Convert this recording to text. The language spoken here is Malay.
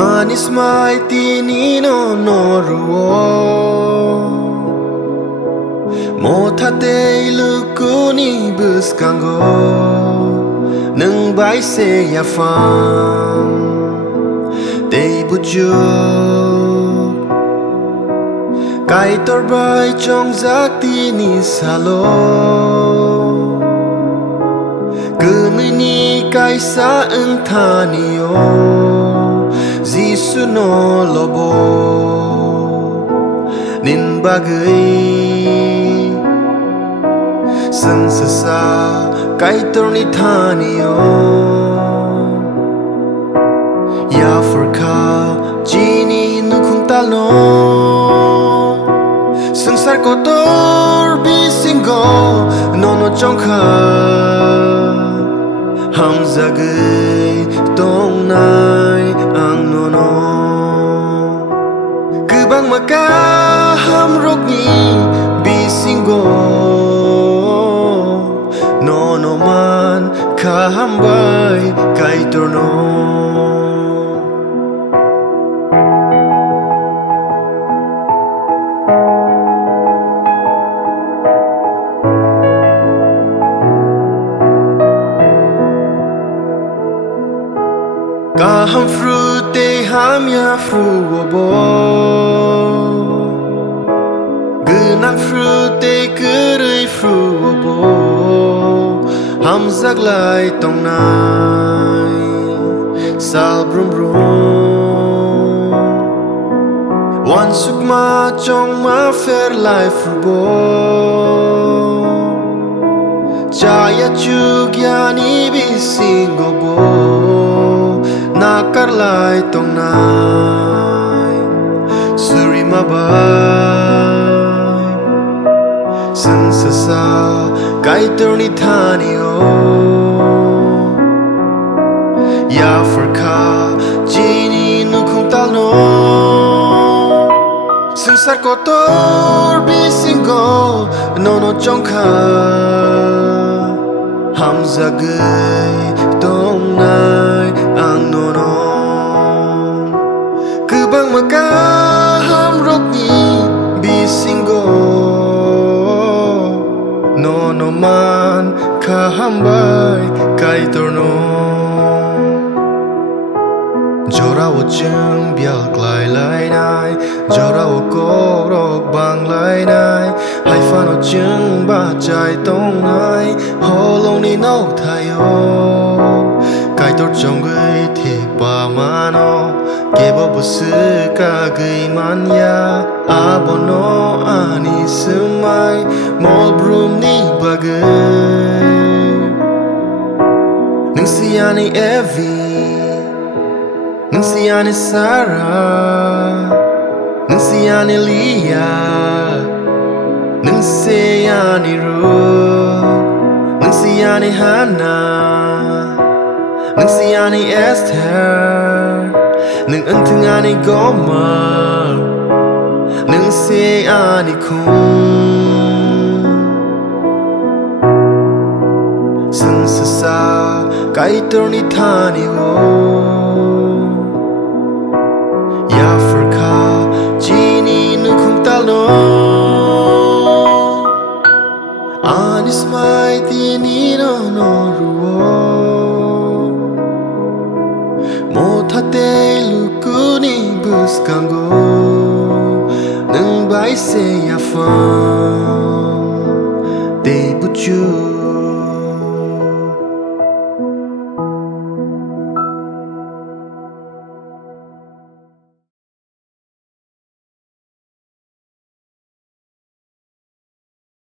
SWMAI no ruo Motate lukuni buskango Nung bai se yafang Day bujuk Kaitor bai chongma salo Gemini kaisa wngkha Zisu no lobo Nin bagai Seng sesa Kaitor ni thanio Yapharo Tini nukhung talno Sengsar kotor bisingo Nono wngkha Hamjak tong nai ang nono Gebang maka hamrokni bisingo Nono man ka Hambai Kaitorno Ka hamfrute hamya fruobo Genang frute kerei fruobo Hamjak lai tong nai Sal brum brum Wan sukma chongma fer lai frubo Jaya chugyani bisingobo Nakar lai tong nai Suri mabai Seng sesa Kaitor ni thanio Yapharo Tini nukhung talno Sengsar kotor bisingo Nono wngkha Hamjak tong nai ang nono Gebang maka hamrokni bisingo Nono man ka Hambai Kaitorno Jora wo chwng bial klai lai nai Jora wo korok bang lai nai Hai fano chwng ba chai tong nai Holong ni no thayo Kaitor chonggai thik pa mano Kebo busuka gui manya Abono ani SWMAI Mol brum ni bagai Nung siyani Evi Nung siyani Sarah Nung siyani Lia Nung siyani Ruth Nung siyani Hannah Nung siyani Esther Nung engtengani Gomer Nung siyani Khung Seng sesa Kaitor ni thanio Yapharo Tini nukhung talno SWMAI no ruo Motate lukuni buskango Nung bai se yafang Day bujuk